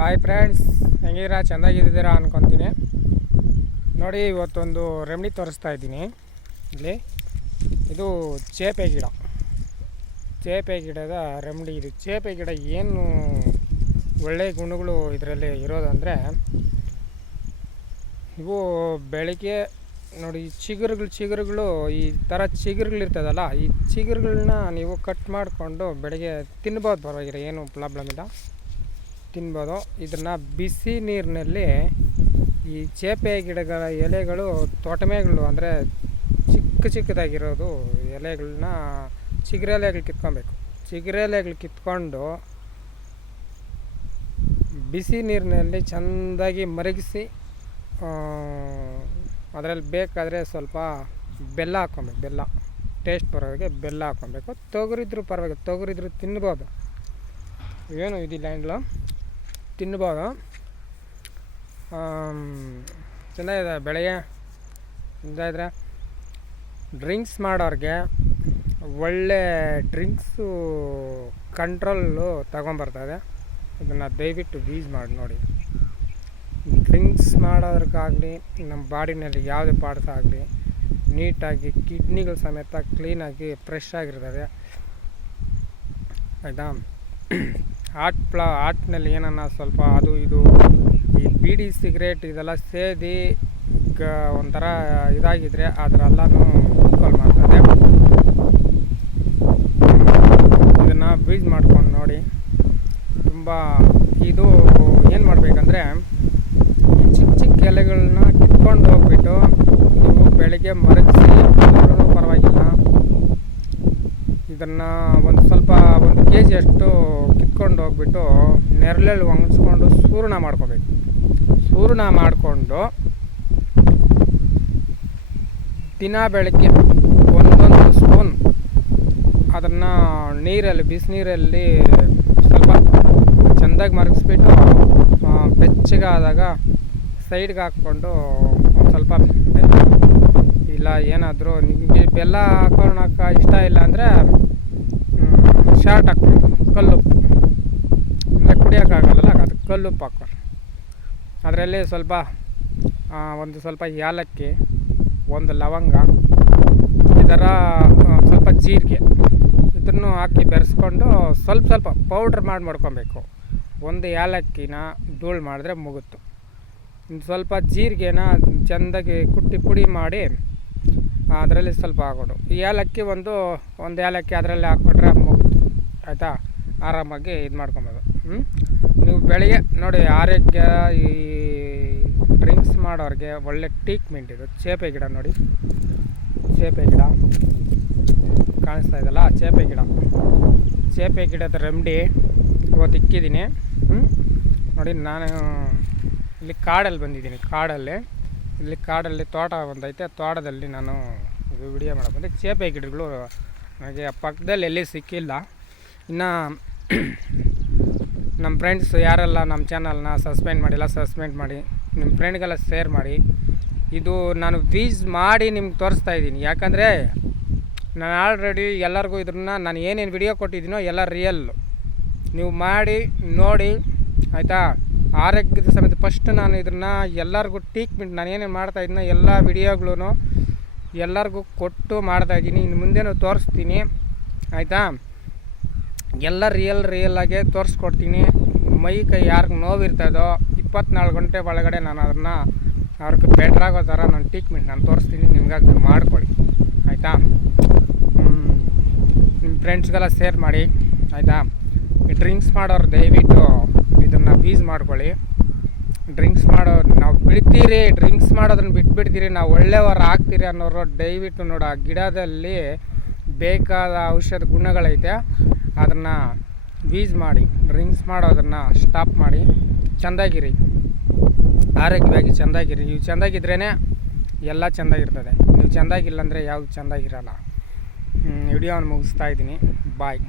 Hi friends, ಹೆಂಗಿದ್ದೀರಾ? ಚೆನ್ನಾಗಿದ್ದೀರಾ ಅನ್ಕೊತೀನಿ. ನೋಡಿ, ಇವತ್ತೊಂದು ರೆಮಿಡಿ ತೋರಿಸ್ತಾ ಇದ್ದೀನಿ. ಇಲ್ಲಿ ಇದು ಚೇಪೆ ಗಿಡದ ರೆಮಿಡಿ. ಇದು ಚೇಪೆ ಗಿಡ ಏನು ಒಳ್ಳೆಯ ಗುಣಗಳು ಇದರಲ್ಲಿ ಇರೋದಂದರೆ, ಇವು ಬೆಳಗ್ಗೆ ನೋಡಿ ಚಿಗುರುಗಳು ಈ ಥರ ಚಿಗುರುಗಳಿರ್ತದಲ್ಲ, ಈ ಚಿಗುರುಗಳನ್ನ ನೀವು ಕಟ್ ಮಾಡಿಕೊಂಡು ಬೆಳಗ್ಗೆ ತಿನ್ಬೋದು, ಪರವಾಗಿಲ್ಲ, ಏನು ಪ್ರಾಬ್ಲಮ್ ಇಲ್ಲ, ತಿನ್ಬೋದು. ಇದನ್ನು ಬಿಸಿ ನೀರಿನಲ್ಲಿ ಈ ಚೇಪೆ ಗಿಡಗಳ ಎಲೆಗಳು, ತೊಟಮೆಗಳು ಅಂದರೆ ಚಿಕ್ಕದಾಗಿರೋದು ಎಲೆಗಳನ್ನ ಚಿಗುರೆಲೆಗಳು ಕಿತ್ಕೊಬೇಕು. ಚಿಗುರೆಲೆಗಳು ಕಿತ್ಕೊಂಡು ಬಿಸಿ ನೀರಿನಲ್ಲಿ ಚೆಂದಾಗಿ ಮರಗಿಸಿ, ಅದರಲ್ಲಿ ಬೇಕಾದರೆ ಸ್ವಲ್ಪ ಬೆಲ್ಲ ಹಾಕ್ಕೊಬೇಕು. ಬೆಲ್ಲ ಟೇಸ್ಟ್ ಬರೋರಿಗೆ ಬೆಲ್ಲ ಹಾಕ್ಕೊಬೇಕು. ತೊಗರಿದ್ರು ಪರವಾಗಿಲ್ಲ, ತೊಗರಿದ್ರು ತಿನ್ಬೋದು, ಏನು ಇದಿಲ್ಲ, ಇಲ್ಲ ತಿನ್ಬೋದು. ಚೆನ್ನಾಗಿದೆ. ಬೆಳಗ್ಗೆ ಇದಾದರೆ ಡ್ರಿಂಕ್ಸ್ ಮಾಡೋರಿಗೆ ಒಳ್ಳೆ ಡ್ರಿಂಕ್ಸು ಕಂಟ್ರೋಲು ತಗೊಂಬರ್ತದೆ. ಇದನ್ನು ದಯವಿಟ್ಟು ಯೂಸ್ ಮಾಡಿ ನೋಡಿ. ಡ್ರಿಂಕ್ಸ್ ಮಾಡೋದಕ್ಕಾಗಲಿ, ನಮ್ಮ ಬಾಡಿನಲ್ಲಿ ಯಾವುದೇ ಪಾರ್ಟ್ಸ್ ಆಗಲಿ ನೀಟಾಗಿ ಕಿಡ್ನಿಗಳು ಸಮೇತ ಕ್ಲೀನಾಗಿ ಫ್ರೆಶ್ ಆಗಿರ್ತದೆ, ಆಯಿತಾ. ಹಾಟ್ನಲ್ಲಿ ಏನನ್ನ ಸ್ವಲ್ಪ ಅದು ಇದು ಈ ಬೀಡಿ ಸಿಗರೇಟ್ ಇದೆಲ್ಲ ಸೇದಿ ಒಂಥರ ಇದಾಗಿದ್ದರೆ ಅದರೆಲ್ಲನೂ ಈಕ್ವಲ್ ಮಾಡ್ತದೆ. ಇದನ್ನು ಯೂಸ್ ಮಾಡ್ಕೊಂಡು ನೋಡಿ. ತುಂಬ ಇದು ಏನು ಮಾಡಬೇಕಂದ್ರೆ, ಈ ಚಿಕ್ಕ ಎಲೆಗಳನ್ನ ಕಿತ್ಕೊಂಡು ಹೋಗ್ಬಿಟ್ಟು ನೀವು ಬೆಳಗ್ಗೆ ಮರಗಿಸಿ ಪರವಾಗಿಲ್ಲ, ಇದನ್ನು ಒಂದು ಸ್ವಲ್ಪ 1 kg ಅಷ್ಟು ಕಿತ್ಕೊಂಡು ಹೋಗ್ಬಿಟ್ಟು ನೆರಳಲ್ಲಿ ಒಣಗಿಸ್ಕೊಂಡು ಚೂರ್ಣ ಮಾಡ್ಕೋಬೇಕು. ಚೂರ್ಣ ಮಾಡಿಕೊಂಡು ದಿನ ಬೆಳಗ್ಗೆ 1 ಸ್ಪೂನ್ ಅದನ್ನು ನೀರಲ್ಲಿ, ಬಿಸಿನೀರಲ್ಲಿ ಸ್ವಲ್ಪ ಚೆಂದಾಗಿ ಮರಗಿಸ್ಬಿಟ್ಟು ಬೆಚ್ಚಗಾದಾಗ ಸೈಡ್ಗೆ ಹಾಕ್ಕೊಂಡು ಒಂದು ಸ್ವಲ್ಪ ಬೆಲ್ಲ, ಇಲ್ಲ ಏನಾದರೂ ನಿಮಗೆ ಬೆಲ್ಲ ಹಾಕೋಣಕ್ಕೆ ಇಷ್ಟ ಇಲ್ಲ ಅಂದರೆ ಶಾರ್ಟ್ ಹಾಕ್ಕೊಂಡು ಕಲ್ಲುಪ್ಪು, ಅಂದರೆ ಕುಡಿಯೋಕ್ಕಾಗಲ್ಲ, ಅದು ಕಲ್ಲುಪ್ಪು ಹಾಕ್ಕೊಂಡು ಅದರಲ್ಲಿ ಸ್ವಲ್ಪ ಸ್ವಲ್ಪ ಏಲಕ್ಕಿ, 1 ಲವಂಗ, ಇದರ ಸ್ವಲ್ಪ ಜೀರಿಗೆ, ಇದನ್ನು ಹಾಕಿ ಬೆರೆಸ್ಕೊಂಡು ಸ್ವಲ್ಪ ಪೌಡ್ರ್ ಮಾಡ್ಕೊಬೇಕು. 1 ಏಲಕ್ಕಿನ ಧೂಳು ಮಾಡಿದ್ರೆ ಮುಗಿತು. ಇನ್ನು ಸ್ವಲ್ಪ ಜೀರಿಗೆನ ಚೆಂದಾಗಿ ಕುಟ್ಟಿ ಪುಡಿ ಮಾಡಿ ಅದರಲ್ಲಿ ಸ್ವಲ್ಪ ಹಾಕೋದು. ಏಲಕ್ಕಿ ಒಂದು ಏಲಕ್ಕಿ ಅದರಲ್ಲಿ ಹಾಕ್ಬಿಟ್ರೆ ಮುಗಿತು, ಆಯಿತಾ. ಆರಾಮಾಗಿ ಇದು ಮಾಡ್ಕೊಬೋದು. ನೀವು ಬೆಳಗ್ಗೆ ನೋಡಿ, ಆರೋಗ್ಯ ಈ ಡ್ರಿಂಕ್ಸ್ ಮಾಡೋರಿಗೆ ಒಳ್ಳೆ ಟ್ರೀಟ್ಮೆಂಟ್ ಇದು. ಚೇಪೆ ಗಿಡ ನೋಡಿ, ಚೇಪೆ ಗಿಡ ಕಾಣಿಸ್ತಾ ಇದೆಯಲ್ಲ, ಚೇಪೆ ಗಿಡದ ರೆಮಿಡಿ ಇವತ್ತು ಇಕ್ಕಿದ್ದೀನಿ. ನೋಡಿ, ನಾನು ಇಲ್ಲಿ ಕಾಡಲ್ಲಿ ಬಂದಿದ್ದೀನಿ. ಕಾಡಲ್ಲಿ ತೋಟ ಒಂದೈತೆ, ತೋಟದಲ್ಲಿ ನಾನು ವಿಡಿಯೋ ಮಾಡಕ್ಕೆ ಬಂದೆ. ಚೇಪೆ ಗಿಡಗಳು ನನಗೆ ಪಕ್ಕದಲ್ಲಿ ಎಲ್ಲಿ ಸಿಕ್ಕಿಲ್ಲ. ಇನ್ನು ನಮ್ಮ ಫ್ರೆಂಡ್ಸ್ ಯಾರೆಲ್ಲ ನಮ್ಮ ಚಾನಲ್ನ ಸಬ್ಸ್ಕ್ರೈಬ್ ಮಾಡಿಲ್ಲ, ಸಬ್ಸ್ಕ್ರೈಬ್ ಮಾಡಿ, ನಿಮ್ಮ ಫ್ರೆಂಡ್ಗೆಲ್ಲ ಶೇರ್ ಮಾಡಿ. ಇದು ನಾನು ಯೂಸ್ ಮಾಡಿ ನಿಮ್ಗೆ ತೋರಿಸ್ತಾ ಇದ್ದೀನಿ. ಯಾಕಂದರೆ ನಾನು ಆಲ್ರೆಡಿ ಎಲ್ಲರಿಗೂ ಇದನ್ನು ನಾನು ಏನೇನು ವಿಡಿಯೋ ಕೊಟ್ಟಿದ್ದೀನೋ ಎಲ್ಲ ರಿಯಲ್ಲು. ನೀವು ಮಾಡಿ ನೋಡಿ, ಆಯಿತಾ. ಆರೋಗ್ಯದ ಸಮೇತ ಫಸ್ಟ್ ನಾನು ಇದನ್ನು ಎಲ್ಲರಿಗೂ ಟ್ರೀಟ್ಮೆಂಟ್, ನಾನು ಏನೇನು ಮಾಡ್ತಾಯಿದ್ದೀನೋ ಎಲ್ಲ ವಿಡಿಯೋಗಳೂ ಎಲ್ಲರಿಗೂ ಕೊಟ್ಟು ಮಾಡ್ತಾಯಿದ್ದೀನಿ. ಇನ್ನು ಮುಂದೆನೂ ತೋರಿಸ್ತೀನಿ, ಆಯಿತಾ. ಎಲ್ಲ ರಿಯಲ್ಲಾಗೆ ತೋರಿಸ್ಕೊಡ್ತೀನಿ. ಮೈ ಕೈ ಯಾರಿಗೆ ನೋವಿರ್ತದೋ 24 ಗಂಟೆ ಒಳಗಡೆ ನಾನು ಅದನ್ನು ಅವ್ರಿಗೆ ಬೆಟ್ರಾಗೋ ಥರ ನಾನು ಟ್ರೀಟ್ಮೆಂಟ್ ನಾನು ತೋರಿಸ್ತೀನಿ. ನಿಮ್ಗಾಗಿ ಮಾಡ್ಕೊಳ್ಳಿ, ಆಯಿತಾ. ನಿಮ್ಮ ಫ್ರೆಂಡ್ಸ್ಗೆಲ್ಲ ಶೇರ್ ಮಾಡಿ, ಆಯಿತಾ. ಈ ಡ್ರಿಂಕ್ಸ್ ಮಾಡೋರು ದಯವಿಟ್ಟು ಇದನ್ನು ಯೂಸ್ ಮಾಡ್ಕೊಳ್ಳಿ. ಡ್ರಿಂಕ್ಸ್ ಮಾಡೋರು ನಾವು ಬಿಡ್ತೀರಿ, ಡ್ರಿಂಕ್ಸ್ ಮಾಡೋದನ್ನು ಬಿಟ್ಬಿಡ್ತೀರಿ, ನಾವು ಒಳ್ಳೆಯವರು ಆಗ್ತೀರಿ ಅನ್ನೋರು ದಯವಿಟ್ಟು ನೋಡಿ, ಆ ಗಿಡದಲ್ಲಿ ಬೇಕಾದ ಔಷಧ ಗುಣಗಳೈತೆ, ಅದನ್ನು ಯೂಸ್ ಮಾಡಿ. ಡ್ರಿಂಕ್ಸ್ ಮಾಡೋದನ್ನು ಸ್ಟಾಪ್ ಮಾಡಿ. ಚೆಂದಾಗಿರಿ, ಆರೋಗ್ಯವಾಗಿ ಚೆಂದಾಗಿರಿ. ನೀವು ಚೆಂದಾಗಿದ್ರೇ ಎಲ್ಲ ಚೆಂದಾಗಿರ್ತದೆ. ನೀವು ಚೆಂದಾಗಿಲ್ಲ ಅಂದರೆ ಯಾವುದು ಚೆಂದಾಗಿರಲ್ಲ. ವಿಡಿಯೋವನ್ನು ಮುಗಿಸ್ತಾ ಇದ್ದೀನಿ. ಬಾಯ್.